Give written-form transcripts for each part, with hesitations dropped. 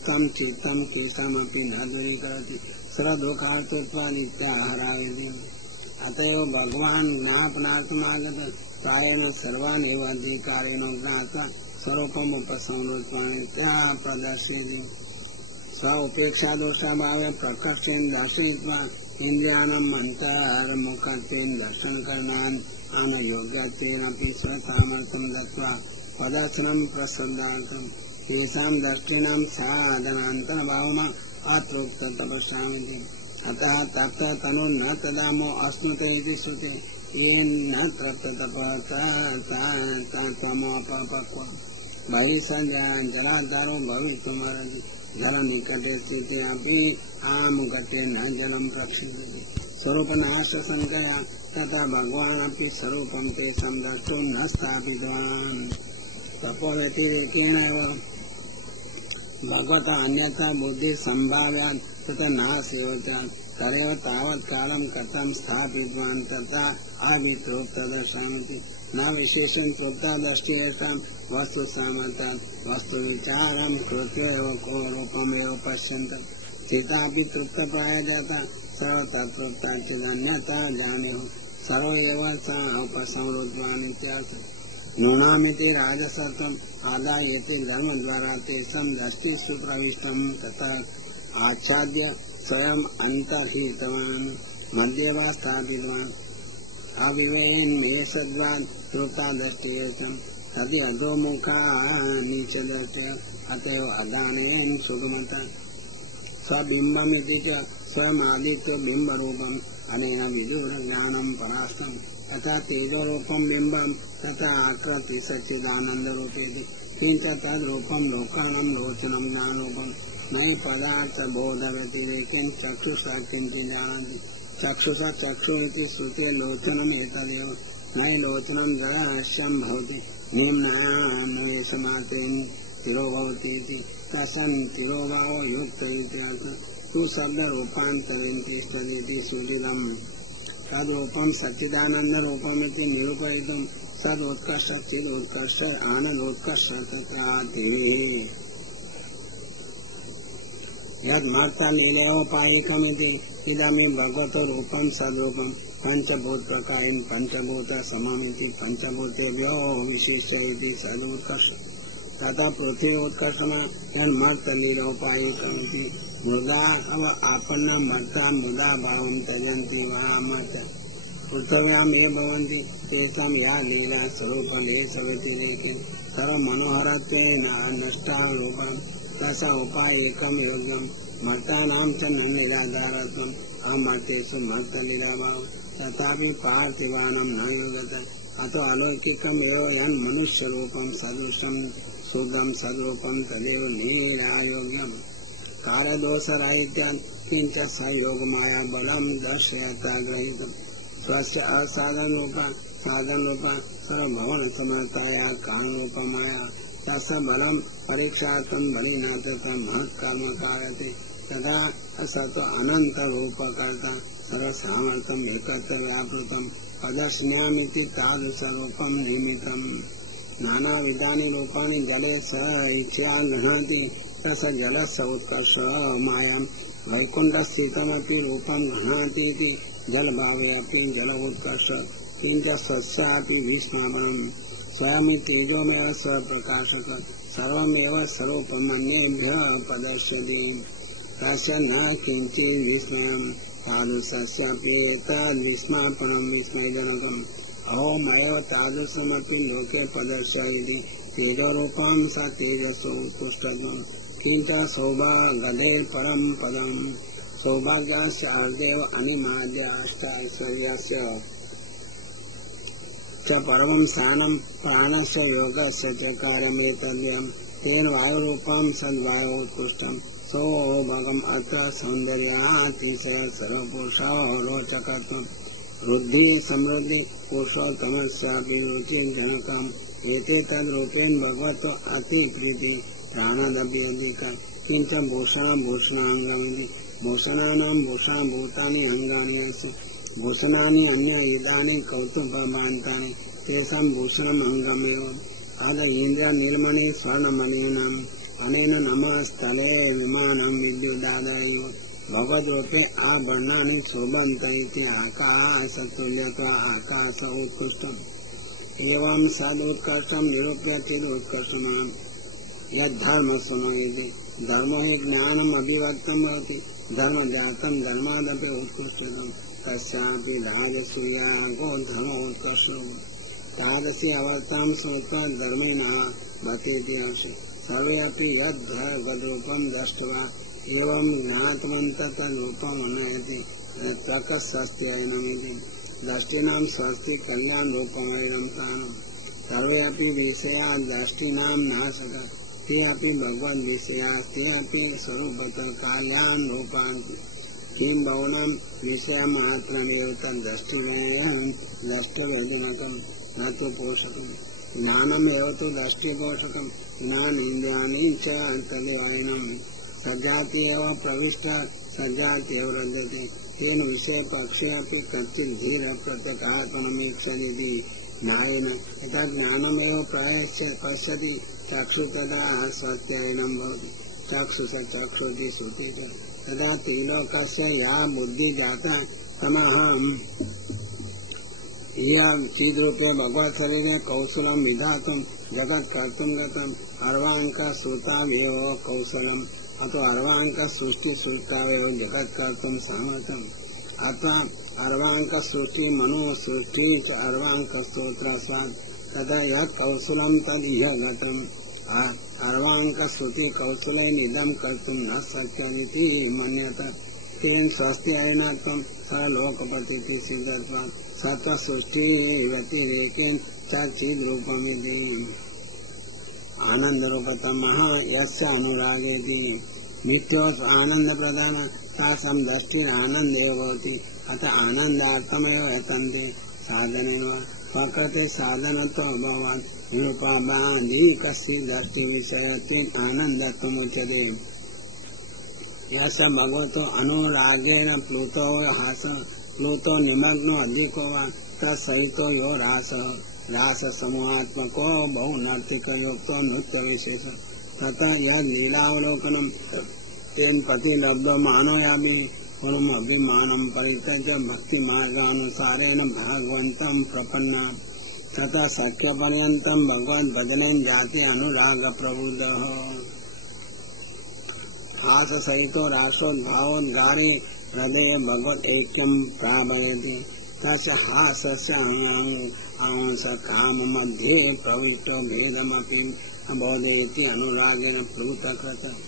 दुःखं चित्तं केषामपि न दूरीकरोति सर्वदुःखार्थत्वा नित्याहारायति। अतएव भगवान ज्ञापनार्थमागत प्रायेण सर्वानेव अधिकारेण ज्ञात्वा स्वरूपम् उपसंहृत्वा प्रदर्शयति। स्व उपेक्षा दोषाभावे प्रकर्षेण दर्शयित्वा इन्द्रियाणाम् अन्तर्मुखत्वेन दर्शनकरणान् अनयोग्यत्वेनापि स्वसामर्थ्यं दत्त्वा प्रदर्शनं प्रसन्नार्थं तेषां दर्शिनां साधनान्तरभावम् अत्रोक्ततपस्यामिति। अतः तत्र तनु न तदामो अश्नुते इति श्रुते येन न तत्र तपः भविष्यजलाधारो भवितुमर्हति। जलनिकटे स्थिते अपि आमुखते न जलं प्रक्षिपति। स्वरूपनाशशङ्कया तथा भगवान् अपि स्वरूपं तेषां द्रष्टुं न स्थापितवान्। तपोव्यतिरेकेण भगवता अन्यथा बुद्धि संभाव्यात् तथा नास्योचात् तदेव तावत् कालं कथं स्थापितवान् तथा आदित्योक्तदर्शनमिति। न विशेषं प्रोक्ता दृष्टिरेषां वस्तु सामर्थ्यात् वस्तु विचारं कृत्वैव को रूपमेव पश्यन्तः चितापि तृप्तप्राय जाता सर्वतत्त्वता चिदन्यथा जानीयुः सर्व एव स उपसंहृतवान् इत्यर्थः। नूनामिति राजसत्वम् आदायते धर्मद्वारा तेषां दृष्टिषु प्रविष्टं तथा आच्छाद्य स्वयम् अन्तर्हितवान् मध्ये वा स्थापितवान्। अविवेयेषद्वान् तृप्ता दृष्टिरेषां तदि अधोमुखा नीचदृष्टय अतएव अदानेन सुगमतः स्वबिम्बमिति च स्वयमादित्यो बिम्बरूपम् अनेन विदुरज्ञानं परास्तम् तथा तेजोरूपं बिम्बं तथा आकृति सच्चिदानन्दरूपेति किञ्च तद्रूपं लोकानां लोचनं ज्ञानरूपं नैव पदार्थबोधव्यतिरेकेण चक्षुषा किञ्चित् जानन्ति। चक्षुषा चक्षु इति श्रुते लोचनम् एतदेव नैव लोचनं जडहास्यं भवति निम्नान्वयसमात्रेण तिरो भवति इति तस्मिन् तिरोभावो युक्त इत्यर्थः। तु शब्दरूपान्तरेण तिष्ठति श्रुतिदम् तद्रूपं सच्चिदानन्दरूपमिति निरूपयितुं सदुत्कर्ष चिदुत्कर्ष आनन्दोत्कर्ष तथा यद्मर्त्यलीलोपायिकमिति इदमिं भगवतो रूपं सद्रूपं पञ्चभूतप्रकारेण पञ्चभूतसममिति पञ्चभूतेभ्यो विशिष्य इति सदुत्कर्ष तथा पृथ्वीोत्कर्षमा यन्मर्त्यलीलोपायिकमिति मृदा आपन्ना मर्ता मृदा भावं त्यजन्ति महामर्त पृथिव्याम् ये भवन्ति तेषां या लीला स्वरूपलेशव्यतिरेकेण सर्वमनोहरत्वेन नष्टा रूपं तस्य उपायिकं योग्यं मर्तानां च न लीलाधारत्वम् अमर्तेषु मर्तलीलाभावः तथापि पार्थिवानां न योग्यते अतो अलौकिकमेव यन्मनुष्यरूपं सदृशं शुद्धं सद्रूपं तदेव लीलायोग्यम् कार्यदोषराहित्यात् किञ्च स योगमाया बलं दर्शयता ग्रहीतम् स्वस्य असाधनरूपा साधनरूपा सर्वभवनसमर्थाया कारणरूपमाया तस्य बलं परीक्षार्थं बलिना तथा महत्कर्म कारयते तदा असतो अनन्तरूपकर्ता सर्वसामर्थ्यम् एकत्र व्यापृतं प्रदर्शनीयमिति तादृशरूपं निमित्तं नानाविधानि रूपाणि जले स इच्छया गृह्णाति तस्य जलस्य उत्कर्ष मायां वैकुण्ठस्थितमपि रूपं गृह्णाति इति जलभावे अपि जल उत्कर्ष किञ्च स्वस्यापि विस्मरणम् स्वयं तेजोमेव स्वप्रकाशक सर्वमेव स्वरूपमन्येभ्यः प्रदर्शयति तस्य न किञ्चित् विस्मयम् तादृशस्याप्येतद्विस्मयपरं विस्मयजनकम् अहोमयव तादृशमपि लोके प्रदर्शयति तेजोरूपं स तेजसो तुष्टम् किञ्च सौभाग्ये परं पदम् सौभाग्यस्य अर्धेव अनिमाद्य अष्टैश्वर्यस्य च परमं स्थानं प्राणस्य योगस्य च कार्यमेतद्यं तेन वायुरूपं सद्वायोत्कृष्टं सौभागम् अत्र सौन्दर्यातिशय सर्वपुरुषारोचकत्वं वृद्धि समृद्धि पुरुषोत्तमस्यापि रुचिजनकम् एते तद्रूपेण भगवतो अतिप्रीति प्राणादप्यधिकम् किञ्च भूषणाभूषणाङ्गमिति भूषणानां भूषणभूतानि अङ्गानि अस्ति भूषणानि अन्यविधानि कौतुकभान्तानि तेषां भूषणम् अङ्गमेव अद इन्द्रियनिर्मणे स्वर्णमणीनां अनेन नमस्तले विमानं विद्युदादयः भगवद्रूपे आभरणानि शोभन्त इति आकाशतुल्यत्वा आकाश उत्कृष्टम् एवं सदुत्कर्षं निरूप्य चिदुत्कर्षम् यद्धर्मसुनो इति धर्मो हि ज्ञानम् अभिव्यक्तं भवति धर्मजातं धर्मादपि उत्कृष्टम् तस्यापि राजसूयागो धर्मोत्कर्षो तादृशी अवस्थां श्रुत्वा धर्मिणः भतेति सर्वे अपि यद्रूपं दृष्ट्वा एवं ज्ञातवन्तः तद्रूपम् अनयति तकस्स्त्ययनमिति दृष्टिनां स्वस्ति कल्याणरूपमयनं स्थानं सर्वे अपि विषया दृष्टिनां नाशकः ते अपि भगवद्विषयास्ते अपि स्वरूपतः कल्याणरूपान्ति किं बहुनां विषयमात्रमेव तद्दृष्टिव्यजनकं न तु पोषकम् ज्ञानमेव तु दृष्टिपोषकं ज्ञानेन्द्रियाणि च तदेवायनं सज्जाति एव प्रविष्ट सज्जाति एव रज्यते तेन विषयपक्षे अपि कच्चित् धीरः प्रत्यगात्मनमीक्षति न्यायेन यथा ज्ञानमेव पश्यति चक्षु तदा स्वस्त्ययनं भवति चक्षुष चक्षुति श्रुति तदा त्रिलोकस्य या बुद्धि जाता तमहं चिद्रूपे भगवत् शरीरे कौशलं विधातुं जगत् कर्तुं गतम् अर्वाङ्क श्रुतावेव कौशलम् अतो अर्वाङ्क सृष्टि श्रुतावेव जगत् कर्तुं सामर्थ्यम् अतः अर्वाङ्क सृष्टि मनो सृष्टि च अर्वाङ्क स्तोत्रस्वात् तदा यत् कौशलं तदिह गतम् अर्वाङ्क श्रुति कौशलेनिदं कर्तुं न शक्यमिति मन्यते तेन स्वस्त्ययनार्थं स लोकपतिति सिद्धत्वात् सत्सृष्टि व्यतिरेकेन चिद्रूपमिति आनन्दरूपतमः यस्य अनुरागेति नित्योस् आनन्दप्रदान तासां दृष्टिरानन्देव भवति अतः आनन्दार्थमेव यतन्ते साधनेन प्रकृते साधनतो अभवत् निरुपाबाधि कस्य दृष्टिविषयत्वेन आनन्दत्वमुच्यते यस्य भगवतो अनुरागेण प्लुतो हास प्लुतो निमग्नो अधिको वा तत्सहितो यो राससमूहात्मको बहुनर्तिकयुक्तो नृत्यविशेष ततः यद् लीलावलोकनं तेन प्रतिलब्धो मानवयामि पूर्वमभिमानं परित्यज्य भक्तिमार्गानुसारेण भगवन्तं प्रपन्ना ततः शक्यपर्यन्तं भगवद्भजनेन जाति अनुरागप्रबुद्धः हाससहितो रासोद्भावोद्गारे हृदये भगवत् ऐक्यं प्रापयति तस्य हासस्य काममध्ये प्रवृत्तो भेदमपि बोधयति अनुरागेण प्लुतकृतः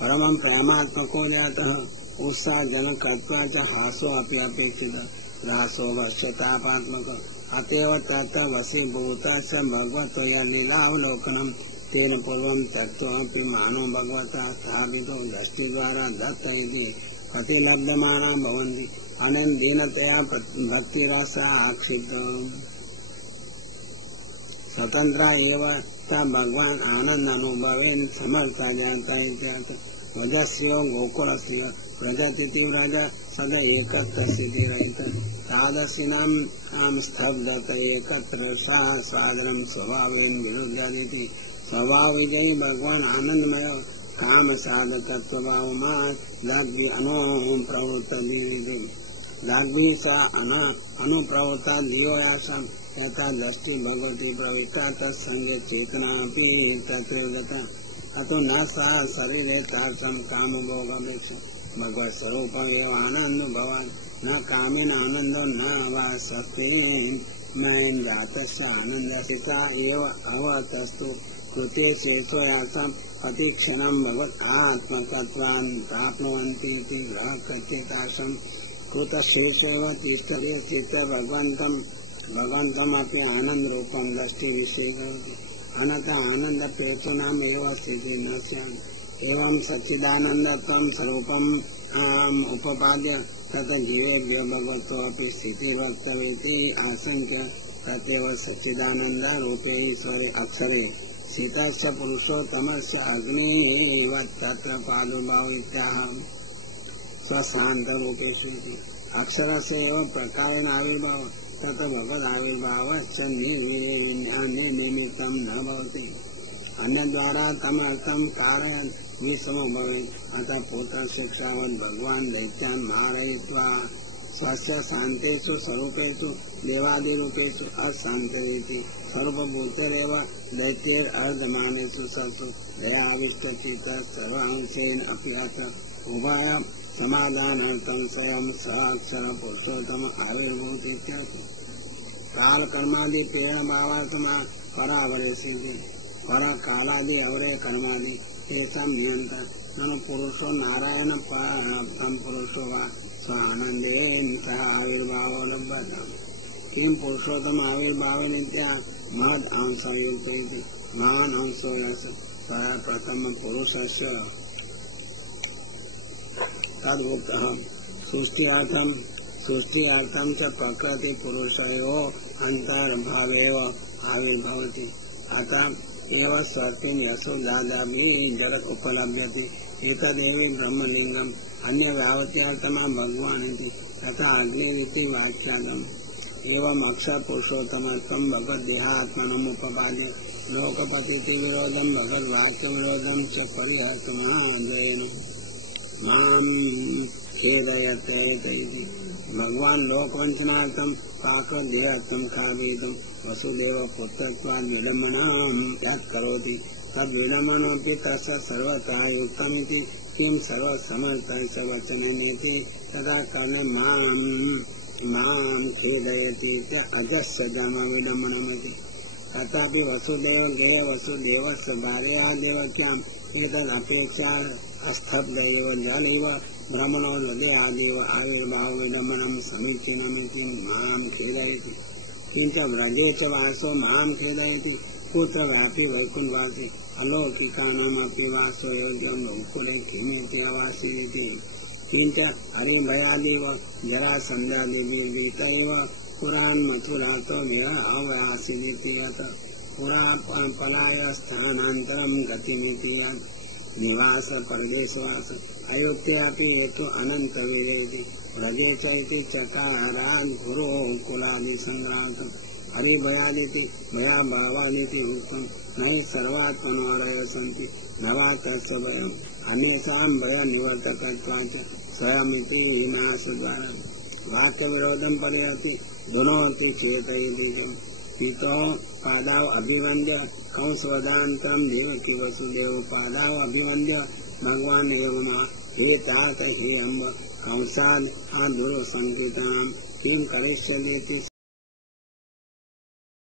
परमं प्रेमात्मको जातः उत्साहजनकत्वा च हासोऽपि अपेक्षितः रासो वर्षतापात्मकः अतएव तत्र वशीभूतस्य भगवतो यल्लीलावलोकनं तेन पूर्वं त्यक्तोऽपि मानो भगवता स्थापितो दृष्टिद्वारा दत्त इति प्रतिलब्धमाना भवन्ति अनेन दीनतया भक्तिरसा आक्षिप्तम् स्वतन्त्र एव स भगवान् आनन्दानुभवेन समर्था जाता इत्यर्थः व्रजस्य गोकुलस्य व्रजतिथि व्रज सद एकत्रस्थितिरहितः तादृशीनां स्तब्धत एकत्र सा स्वादनं स्वभावेन विरुद्धादिति स्वभावविजयी भगवान् आनन्दमय काम साधकत्वभावमात् लग्धि अनुप्रवृत्तः लग्धि सा अनुप्रवृत्ता धियोयासां यथा दृष्टि भगवती प्रविष्टा तत्संगे चेतना अपि तत्र गता अतो न सा शरीरे तादृशं कामभोगपेक्षा भगवत् स्वरूपमेव आनन्दो भवान् न कामेन आनन्दो न वा सत्येन जातस्य आनन्दस्य सा एव अवतस्तु कृते शेषो यासां प्रतिक्षणं भगवत् आत्मतत्त्वान् प्राप्नुवन्ति इति ग्रहप्रत्येकाशं कृतशेषेव तिष्ठति चित्त भगवन्तमपि आनन्दरूपं दृष्टिविषयकरोति अनतः आनन्दपेतूनाम् एव स्थितिः न स्यात् एवं सच्चिदानन्दत्वं स्वरूपम् उपपाद्य तत् जीवेभ्यो भगवतोऽपि स्थितिर्वक्तव्येति आशङ्क्य तथैव सच्चिदानन्दरूपे ईश्वरे अक्षरे शीतस्य पुरुषोत्तमस्य अग्निवत् तत्र प्रादुर्भाव इत्याह स्वशान्तरूपेषु अक्षरस्य एव प्रकारेण आविर्भाव तत्र भगवदाविर्भावश्च निर्निमित्तं न भवति अन्य द्वारा तम अर्थम कारयन् विषमो भवेत्। अतः पुत्रस्य श्रावन् भगवान् दैत्यान् मारयित्वा स्वस्य शान्तेषु स्वरूपेषु देवादिरूपेषु अशान्तयति। सर्वभूतैरेव दैत्यैरर्धमानेषु सत्सु दयाविष्टचित्तः सर्वांशेन अपि अत्र उभय समाधानार्थं स्वयं साक्षर पुरुषोत्तम आविर्भूत इत्यर्थः। काल कर्मादि प्रेरणा भावात्मा परावरेषिति पर कालादि अवरे कर्मादि तेषां नियन्ता ननु पुरुषो नारायण परं पुरुषो वा स्वानन्देन सह आविर्भावो लभ्यते। किं पुरुषोत्तम आविर्भावनित्या महद् अंशयुक्तो इति महान् अंशो यस्य प्रथम पुरुषस्य तदुक्तः। सृष्टियार्थं च प्रकृति पुरुषयोः अन्तर्भावेव आविर्भवति। अतः एव स्वस्मिन् यशोदादाभिः जगत् उपलभ्यते। एतदेव ब्रह्मलिङ्गम् अन्यव्यावत्यार्थमा भगवान् इति तथा अग्निरिति वाच्यादम्। एवम् अक्षरपुरुषोत्तमत्वं भगवद्देहात्मनमुपपाद्य लोकपतिति विरोधं भगवद्वाक्यविरोधं च परिहर्तुमाद्वयेन मां खेदयते इति। भगवान् लोकवञ्चनार्थं पाकदेहार्थं खादितं वसुदेव पुत्रत्वात् विडम्बनां यत् करोति तद्विडम्बनमपि तस्य सर्वथा युक्तमिति। किं सर्वसमर्थः सर्ववचनेनेति तदा कर्णे मां खेदयति अजस्य जन्मविडम्बनमिति। तथापि वसुदेवस्य भार्यायाः देवक्याम् एतदपेक्षा स्तब्धैव जलैव भ्रमणो हृदयादेव आविर्भावविडम्बनं समीचीनमिति मां खेदयति। किञ्च व्रजे च वासो मां खेदयति। पुत्रव्यापी वैकुण्ठवासी अलौकिकानामपि वासो योग्यं गोकुले किमिति अवासीति। किञ्च हरिभयादिव जरासन्ध्यादिभिर्भीतैव पुरान् मथुरातो अवासीदिति यत् पुरा पलाय स्थानान्तरं गतिमिति यत् निवास परदेशवास अयोध्यापि हेतु अनन्तवीरेति। व्रजे च इति चकारान् गुरुकुलादि सङ्ग्रामम् हरिभयादिति भयाभावादिति उक्तं। न हि सर्वात्मनोरयः सन्ति न वा तस्य भयम् अन्येषां भयनिवर्तकत्वाच्च स्वयमिति विनाशद्वारा वाक्यविरोधं परिहरति धुनोति चेतयति। पितुः पादाव अभिवन्द्य कंसवधानन्तरं देवकी वसुदेव पादाव अभिवन्द्य भगवान् एवं हे तात हे अम्ब कंसाद् दुर्संकृतां किं करिष्यति।